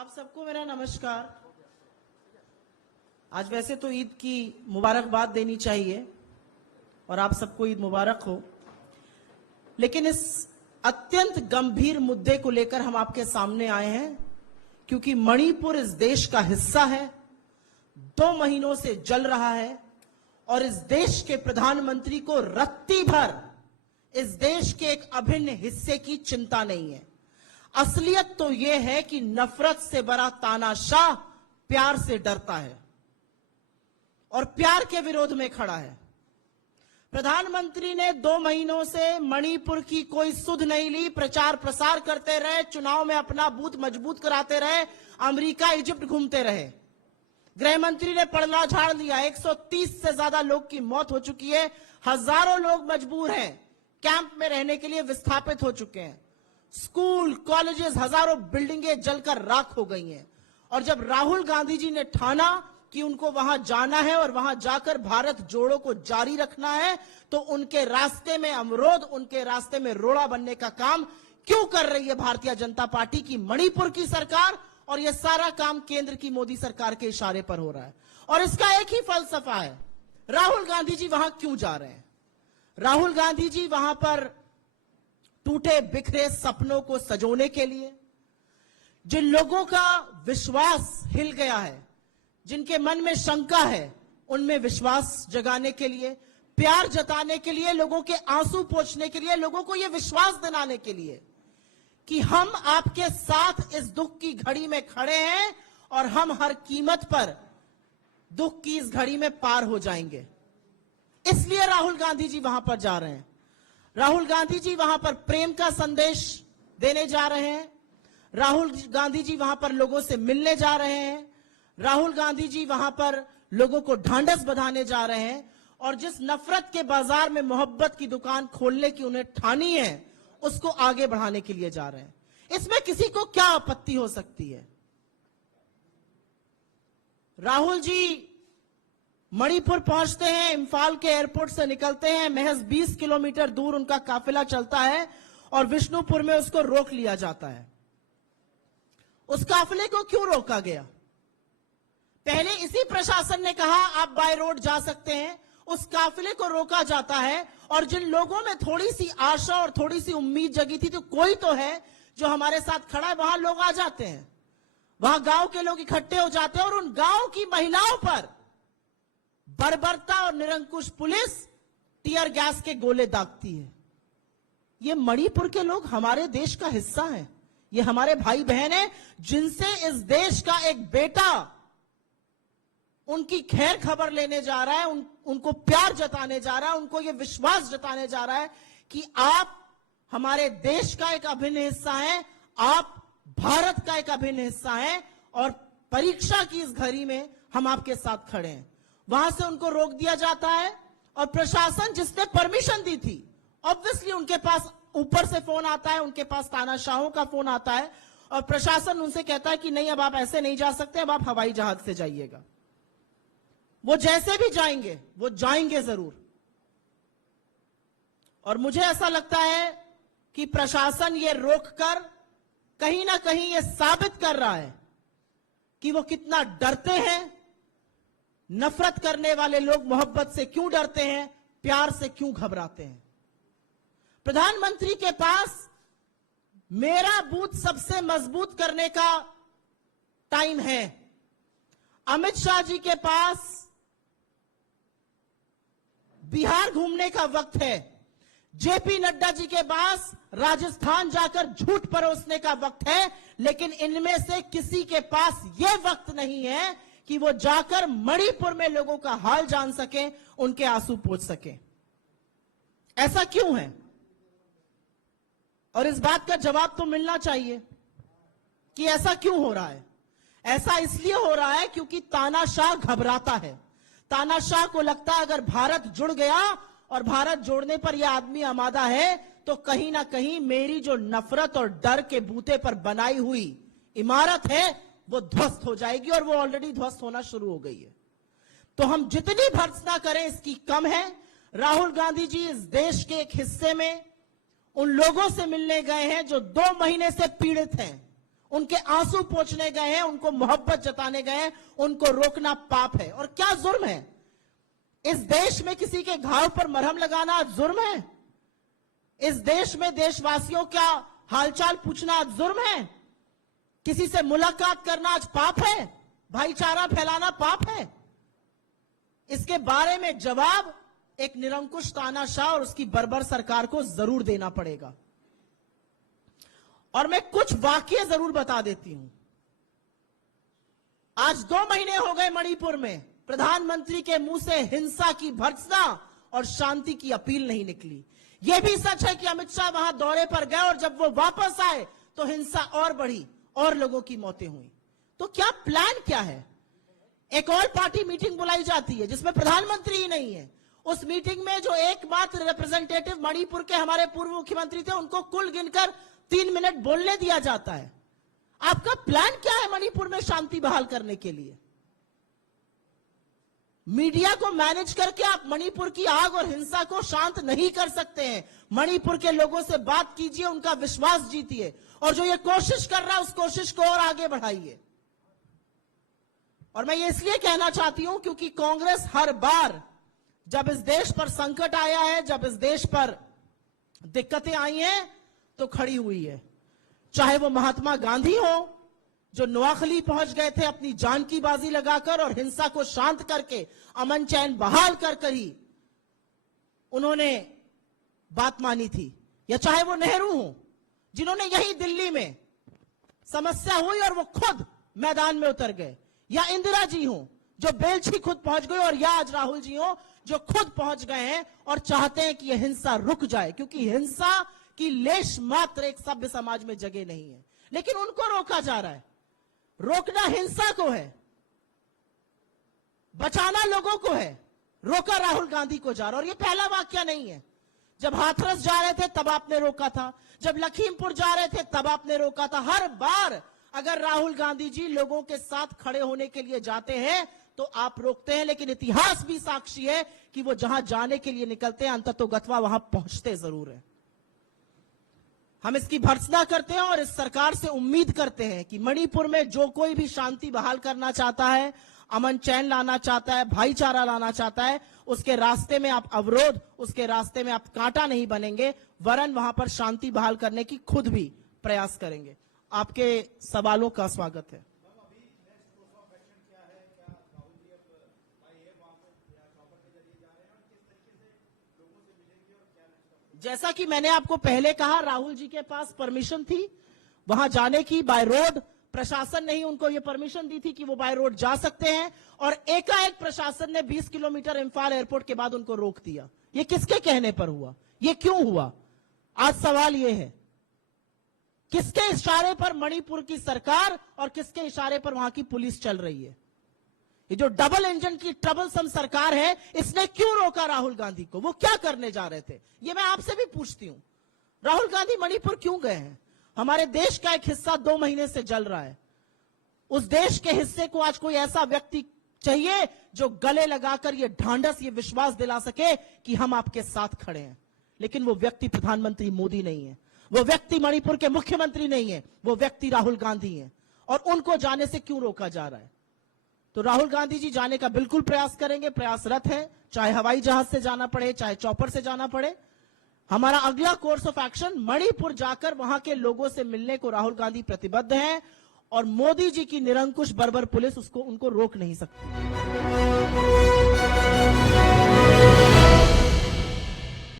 आप सबको मेरा नमस्कार। आज वैसे तो ईद की मुबारकबाद देनी चाहिए और आप सबको ईद मुबारक हो, लेकिन इस अत्यंत गंभीर मुद्दे को लेकर हम आपके सामने आए हैं क्योंकि मणिपुर इस देश का हिस्सा है, 2 महीनों से जल रहा है और इस देश के प्रधानमंत्री को रत्ती भर इस देश के एक अभिन्न हिस्से की चिंता नहीं है। असलियत तो यह है कि नफरत से भरा तानाशाह प्यार से डरता है और प्यार के विरोध में खड़ा है। प्रधानमंत्री ने 2 महीनों से मणिपुर की कोई सुध नहीं ली, प्रचार प्रसार करते रहे, चुनाव में अपना बूथ मजबूत कराते रहे, अमेरिका इजिप्ट घूमते रहे। गृह मंत्री ने पलड़ा झाड़ लिया, 130 से ज्यादा लोग की मौत हो चुकी है, हजारों लोग मजबूर हैं, कैंप में रहने के लिए विस्थापित हो चुके हैं। स्कूल, कॉलेजेस, हजारों बिल्डिंगें जलकर राख हो गई हैं। और जब राहुल गांधी जी ने ठाना कि उनको वहां जाना है और वहां जाकर भारत जोड़ो को जारी रखना है, तो उनके रास्ते में अवरोध, उनके रास्ते में रोड़ा बनने का काम क्यों कर रही है भारतीय जनता पार्टी की मणिपुर की सरकार? और यह सारा काम केंद्र की मोदी सरकार के इशारे पर हो रहा है और इसका एक ही फलसफा है, राहुल गांधी जी वहां क्यों जा रहे हैं? राहुल गांधी जी वहां पर टूटे बिखरे सपनों को सजोने के लिए, जिन लोगों का विश्वास हिल गया है, जिनके मन में शंका है, उनमें विश्वास जगाने के लिए, प्यार जताने के लिए, लोगों के आंसू पोंछने के लिए, लोगों को यह विश्वास दिलाने के लिए कि हम आपके साथ इस दुख की घड़ी में खड़े हैं और हम हर कीमत पर दुख की इस घड़ी में पार हो जाएंगे। इसलिए राहुल गांधी जी वहां पर जा रहे हैं। राहुल गांधी जी वहां पर प्रेम का संदेश देने जा रहे हैं। राहुल गांधी जी वहां पर लोगों से मिलने जा रहे हैं। राहुल गांधी जी वहां पर लोगों को ढांढस बंधाने जा रहे हैं और जिस नफरत के बाजार में मोहब्बत की दुकान खोलने की उन्हें ठानी है, उसको आगे बढ़ाने के लिए जा रहे हैं। इसमें किसी को क्या आपत्ति हो सकती है? राहुल जी मणिपुर पहुंचते हैं, इंफाल के एयरपोर्ट से निकलते हैं, महज 20 किलोमीटर दूर उनका काफिला चलता है और विष्णुपुर में उसको रोक लिया जाता है। उस काफिले को क्यों रोका गया? पहले इसी प्रशासन ने कहा आप बाय रोड जा सकते हैं, उस काफिले को रोका जाता है और जिन लोगों में थोड़ी सी आशा और थोड़ी सी उम्मीद जगी थी, तो कोई तो है जो हमारे साथ खड़ा है, वहां लोग आ जाते हैं, वहां गांव के लोग इकट्ठे हो जाते हैं और उन गांव की महिलाओं पर बर्बरता और निरंकुश पुलिस टीयर गैस के गोले दागती है। ये मणिपुर के लोग हमारे देश का हिस्सा हैं, ये हमारे भाई बहन हैं जिनसे इस देश का एक बेटा उनकी खैर खबर लेने जा रहा है, उनको प्यार जताने जा रहा है, उनको यह विश्वास जताने जा रहा है कि आप हमारे देश का एक अभिन्न हिस्सा हैं, आप भारत का एक अभिन्न हिस्सा हैं और परीक्षा की इस घड़ी में हम आपके साथ खड़े हैं। वहां से उनको रोक दिया जाता है और प्रशासन जिसने परमिशन दी थी, ऑब्वियसली उनके पास ऊपर से फोन आता है, उनके पास तानाशाहों का फोन आता है और प्रशासन उनसे कहता है कि नहीं, अब आप ऐसे नहीं जा सकते, अब आप हवाई जहाज से जाइएगा। वो जैसे भी जाएंगे, वो जाएंगे जरूर। और मुझे ऐसा लगता है कि प्रशासन ये रोककर कहीं ना कहीं ये साबित कर रहा है कि वो कितना डरते हैं। नफरत करने वाले लोग मोहब्बत से क्यों डरते हैं, प्यार से क्यों घबराते हैं? प्रधानमंत्री के पास मेरा बूथ सबसे मजबूत करने का टाइम है, अमित शाह जी के पास बिहार घूमने का वक्त है, जेपी नड्डा जी के पास राजस्थान जाकर झूठ परोसने का वक्त है, लेकिन इनमें से किसी के पास यह वक्त नहीं है कि वो जाकर मणिपुर में लोगों का हाल जान सके, उनके आंसू पोंछ सके। ऐसा क्यों है? और इस बात का जवाब तो मिलना चाहिए कि ऐसा क्यों हो रहा है। ऐसा इसलिए हो रहा है क्योंकि तानाशाह घबराता है। तानाशाह को लगता है अगर भारत जुड़ गया और भारत जोड़ने पर यह आदमी आमादा है, तो कहीं ना कहीं मेरी जो नफरत और डर के बूते पर बनाई हुई इमारत है, वो ध्वस्त हो जाएगी और वो ऑलरेडी ध्वस्त होना शुरू हो गई है। तो हम जितनी भर्त्सना करें इसकी कम है। राहुल गांधी जी इस देश के एक हिस्से में उन लोगों से मिलने गए हैं जो 2 महीने से पीड़ित हैं, उनके आंसू पोंछने गए हैं, उनको मोहब्बत जताने गए हैं, उनको रोकना पाप है। और क्या जुर्म है? इस देश में किसी के घाव पर मरहम लगाना आज जुर्म है? इस देश में देशवासियों का हालचाल पूछना आज जुर्म है? किसी से मुलाकात करना आज पाप है? भाईचारा फैलाना पाप है? इसके बारे में जवाब एक निरंकुश तानाशाह और उसकी बर्बर सरकार को जरूर देना पड़ेगा। और मैं कुछ वाकये जरूर बता देती हूं। आज 2 महीने हो गए मणिपुर में प्रधानमंत्री के मुंह से हिंसा की भर्त्सना और शांति की अपील नहीं निकली। यह भी सच है कि अमित शाह वहां दौरे पर गए और जब वो वापस आए तो हिंसा और बढ़ी और लोगों की मौतें हुई। तो क्या प्लान क्या है? एक और पार्टी मीटिंग बुलाई जाती है जिसमें प्रधानमंत्री ही नहीं है। उस मीटिंग में जो एकमात्र रिप्रेजेंटेटिव मणिपुर के हमारे पूर्व मुख्यमंत्री थे, उनको कुल गिनकर 3 मिनट बोलने दिया जाता है। आपका प्लान क्या है मणिपुर में शांति बहाल करने के लिए? मीडिया को मैनेज करके आप मणिपुर की आग और हिंसा को शांत नहीं कर सकते हैं। मणिपुर के लोगों से बात कीजिए, उनका विश्वास जीतिए, और जो ये कोशिश कर रहा है उस कोशिश को और आगे बढ़ाइए। और मैं ये इसलिए कहना चाहती हूं क्योंकि कांग्रेस हर बार जब इस देश पर संकट आया है, जब इस देश पर दिक्कतें आई हैं, तो खड़ी हुई है। चाहे वो महात्मा गांधी हो, जो नोआखली पहुंच गए थे अपनी जान की बाजी लगाकर और हिंसा को शांत करके अमन चैन बहाल कर ही उन्होंने बात मानी थी, या चाहे वो नेहरू हो, जिन्होंने यही दिल्ली में समस्या हुई और वो खुद मैदान में उतर गए, या इंदिरा जी हो जो बेलछी खुद पहुंच गए, और या आज राहुल जी हो जो खुद पहुंच गए हैं और चाहते हैं कि यह हिंसा रुक जाए, क्योंकि हिंसा की लेश मात्र एक सभ्य समाज में जगह नहीं है। लेकिन उनको रोका जा रहा है। रोकना हिंसा को है, बचाना लोगों को है। रोका राहुल गांधी को जा रहा है। और ये पहला वाकया नहीं है। जब हाथरस जा रहे थे तब आपने रोका था, जब लखीमपुर जा रहे थे तब आपने रोका था। हर बार अगर राहुल गांधी जी लोगों के साथ खड़े होने के लिए जाते हैं तो आप रोकते हैं, लेकिन इतिहास भी साक्षी है कि वो जहां जाने के लिए निकलते हैं अंततोगत्वा वहां पहुंचते जरूर है। हम इसकी भर्त्सना करते हैं और इस सरकार से उम्मीद करते हैं कि मणिपुर में जो कोई भी शांति बहाल करना चाहता है, अमन चैन लाना चाहता है, भाईचारा लाना चाहता है, उसके रास्ते में आप अवरोध, उसके रास्ते में आप कांटा नहीं बनेंगे, वरन वहां पर शांति बहाल करने की खुद भी प्रयास करेंगे। आपके सवालों का स्वागत है। जैसा कि मैंने आपको पहले कहा, राहुल जी के पास परमिशन थी वहां जाने की बाय रोड। प्रशासन ने ही उनको यह परमिशन दी थी कि वो बाय रोड जा सकते हैं, और एकाएक प्रशासन ने 20 किलोमीटर इंफाल एयरपोर्ट के बाद उनको रोक दिया। ये किसके कहने पर हुआ? ये क्यों हुआ? आज सवाल ये है, किसके इशारे पर मणिपुर की सरकार और किसके इशारे पर वहां की पुलिस चल रही है? ये जो डबल इंजन की ट्रबलसम सरकार है, इसने क्यों रोका राहुल गांधी को? वो क्या करने जा रहे थे? ये मैं आपसे भी पूछती हूं। राहुल गांधी मणिपुर क्यों गए हैं? हमारे देश का एक हिस्सा 2 महीने से जल रहा है। उस देश के हिस्से को आज कोई ऐसा व्यक्ति चाहिए जो गले लगाकर ये ढांढस, ये विश्वास दिला सके कि हम आपके साथ खड़े हैं। लेकिन वो व्यक्ति प्रधानमंत्री मोदी नहीं है, वो व्यक्ति मणिपुर के मुख्यमंत्री नहीं है, वो व्यक्ति राहुल गांधी है। और उनको जाने से क्यों रोका जा रहा है? तो राहुल गांधी जी जाने का बिल्कुल प्रयास करेंगे, प्रयासरत है, चाहे हवाई जहाज से जाना पड़े, चाहे चॉपर से जाना पड़े। हमारा अगला कोर्स ऑफ एक्शन मणिपुर जाकर वहां के लोगों से मिलने को राहुल गांधी प्रतिबद्ध हैं, और मोदी जी की निरंकुश बर्बर पुलिस उनको रोक नहीं सकती।